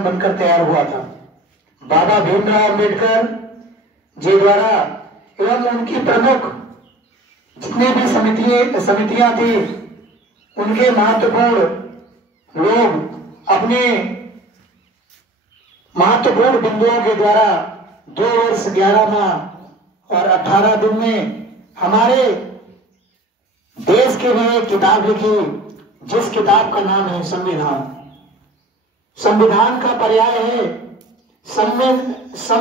बनकर तैयार हुआ था। बाबा भीमराव अम्बेडकर जी द्वारा एवं उनकी प्रमुख जितने भी समितियां थी, उनके महत्वपूर्ण लोग अपने महत्वपूर्ण बिंदुओं के द्वारा 2 वर्ष 11 माह और 18 दिन में हमारे देश के लिए एक किताब लिखी, जिस किताब का नाम है संविधान। संविधान का पर्याय है सम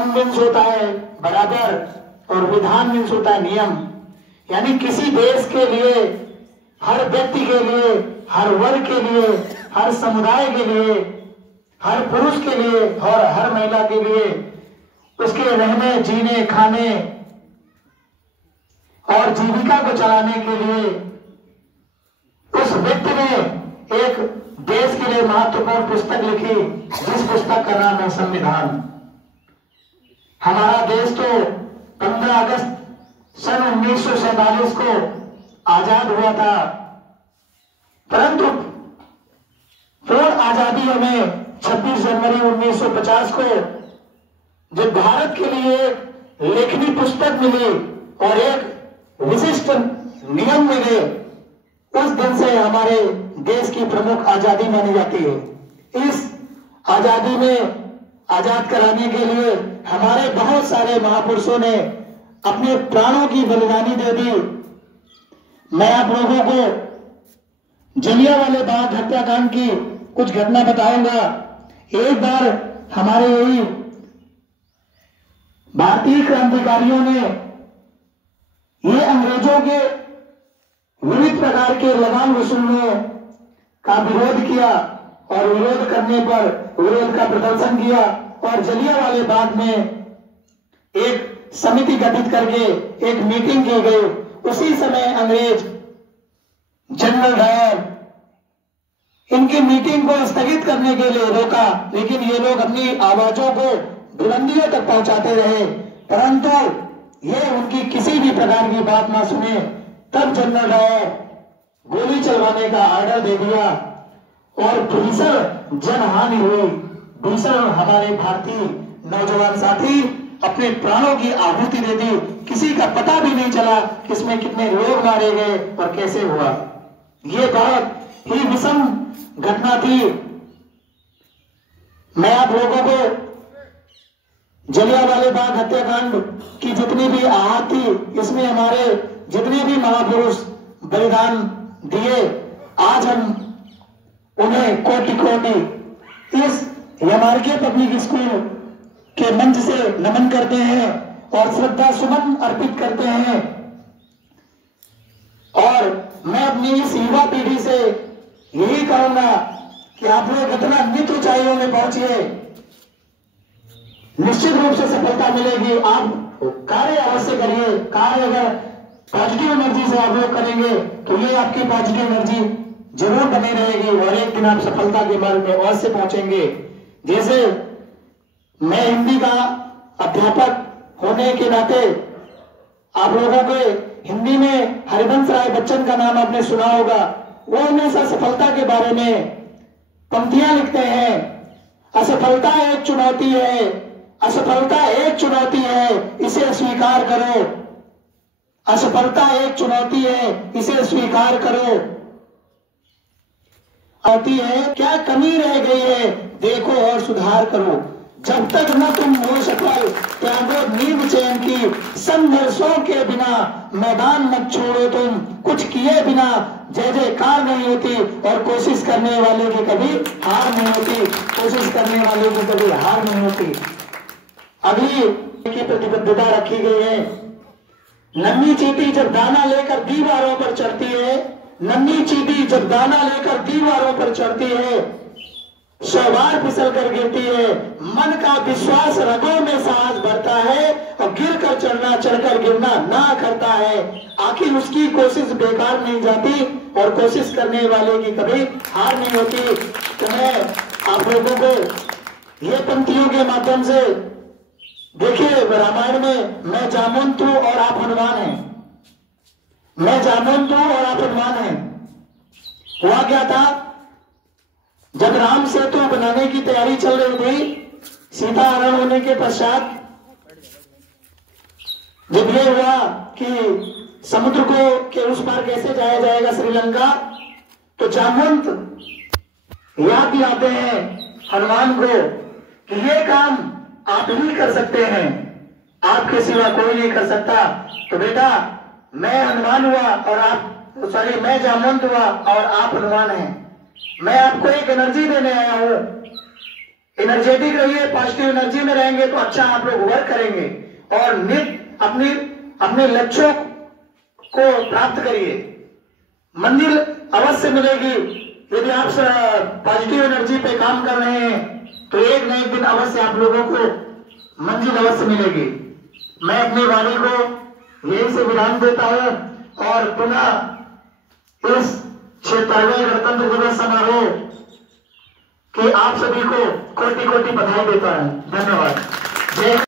मीन्स होता है बराबर और विधान मीन्स होता है नियम। यानी किसी देश के लिए, हर व्यक्ति के लिए, हर वर्ग के लिए, हर समुदाय के लिए, हर पुरुष के लिए और हर महिला के लिए उसके रहने, जीने, खाने और जीविका को चलाने के लिए उस व्यक्ति ने एक देश के लिए महत्वपूर्ण पुस्तक लिखी, जिस पुस्तक का नाम है संविधान। हमारा देश तो 15 अगस्त सन 1947 को आजाद हुआ था, परंतु पूर्ण आजादी हमें 26 जनवरी 1950 को जब भारत के लिए लेखनी पुस्तक मिली और एक विशिष्ट नियम मिले, उस दिन से हमारे देश की प्रमुख आजादी मानी जाती है। इस आजादी में आजाद कराने के लिए हमारे बहुत सारे महापुरुषों ने अपने प्राणों की बलिदानी दे दी। मैं आप लोगों को जलियांवाला बाग हत्याकांड की कुछ घटना बताऊंगा। एक बार हमारे यही भारतीय क्रांतिकारियों ने ये अंग्रेजों के विविध प्रकार के लगान वसूलने का विरोध किया और विरोध करने पर विरोध का प्रदर्शन किया और जलियांवाला बाग में एक समिति गठित करके एक मीटिंग की गई। उसी समय अंग्रेज जनरल डायर इनकी मीटिंग को स्थगित करने के लिए रोका, लेकिन ये लोग अपनी आवाजों को बुलंदियों तक पहुंचाते रहे, परंतु ये उनकी किसी भी प्रकार की बात ना सुने। तब जनरल डायर गोली चलवाने का ऑर्डर दे दिया और भीषण जनहानि हुई। भीषण हमारे भारतीय नौजवान साथी अपने प्राणों की आहुति दे दी। किसी का पता भी नहीं चला किसमें कितने लोग मारे गए और कैसे हुआ। ये बहुत ही विषम घटना थी। मैं आप लोगों को जलियांवाला बाग हत्याकांड की जितनी भी आहत थी, इसमें हमारे जितने भी महापुरुष बलिदान दिए, आज हम उन्हें कोटि कोटि इस यमार्के पब्लिक स्कूल के मंच से नमन करते हैं और श्रद्धा सुमन अर्पित करते हैं। और मैं अपनी इस युवा पीढ़ी से यही कहूंगा कि आप लोग इतना नित ऊंचाइयों में पहुंचिए, निश्चित रूप से सफलता मिलेगी। आप कार्य अवश्य करिए। कार्य अगर पॉजिटिव एनर्जी से आप लोग करेंगे तो ये आपकी पॉजिटिव एनर्जी जरूर बनी रहेगी और एक दिन आप सफलता के मार्ग में अवश्य पहुंचेंगे। जैसे मैं हिंदी का अध्यापक होने के नाते आप लोगों को हिंदी में हरिवंश राय बच्चन का नाम आपने सुना होगा। वो हमेशा सफलता के बारे में पंक्तियां लिखते हैं। असफलता एक चुनौती है, असफलता एक चुनौती है, इसे स्वीकार करो। असफलता एक चुनौती है, इसे स्वीकार करो। आती है क्या कमी रह गई है, देखो और सुधार करो। जब तक न तुम हो सफल, त्यागो नींद चैन की। संघर्षों के बिना मैदान मत छोड़ो तुम। कुछ किए बिना जय जयकार नहीं होती और कोशिश करने वाले की कभी हार नहीं होती। कोशिश करने वाले की कभी हार नहीं होती। अगली की प्रतिबद्धता रखी गई है। नन्ही चींटी जब दाना लेकर दीवारों पर चढ़ती है, नन्ही चींटी जब दाना लेकर दीवारों पर चढ़ती है, 100 बार फिसल कर गिरती है। मन का विश्वास रगों में साहस भरता है और गिर कर चढ़ना, चढ़कर गिरना ना करता है। आखिर उसकी कोशिश बेकार नहीं जाती और कोशिश करने वाले की कभी हार नहीं होती। तो मैं आप लोगों को ये पंक्तियों के माध्यम से, देखिए रामायण में मैं जामवंत हूं और आप हनुमान हैं। मैं जामवंत हूं और आप हनुमान हैं। हुआ क्या था, जब राम सेतु बनाने की तैयारी चल रही थी, सीता हरण होने के पश्चात जब ये हुआ कि समुद्र को के उस पार कैसे जाया जाएगा श्रीलंका, तो जामवंत याद दिलाते हैं हनुमान को कि ये काम आप ही कर सकते हैं, आपके सिवा कोई नहीं कर सकता। तो बेटा मैं हनुमान हुआ और आप मैं जामवंत हुआ और आप हनुमान हैं। मैं आपको एक एनर्जी देने आया हूं। एनर्जेटिक रहिए, पॉजिटिव एनर्जी में रहेंगे तो अच्छा आप लोग वर्क करेंगे और नित अपने लक्ष्यों को प्राप्त करिए। मंजिल अवश्य मिलेगी। यदि आप पॉजिटिव एनर्जी पे काम कर रहे हैं तो एक न एक दिन अवश्य आप लोगों को मंजिल अवश्य मिलेगी। मैं अपनी वाणी को यही से विराम देता हूं और पुनः इस 76वें गणतंत्र दिवस समारोह के आप सभी को कोटि कोटि बधाई देता हूं। धन्यवाद।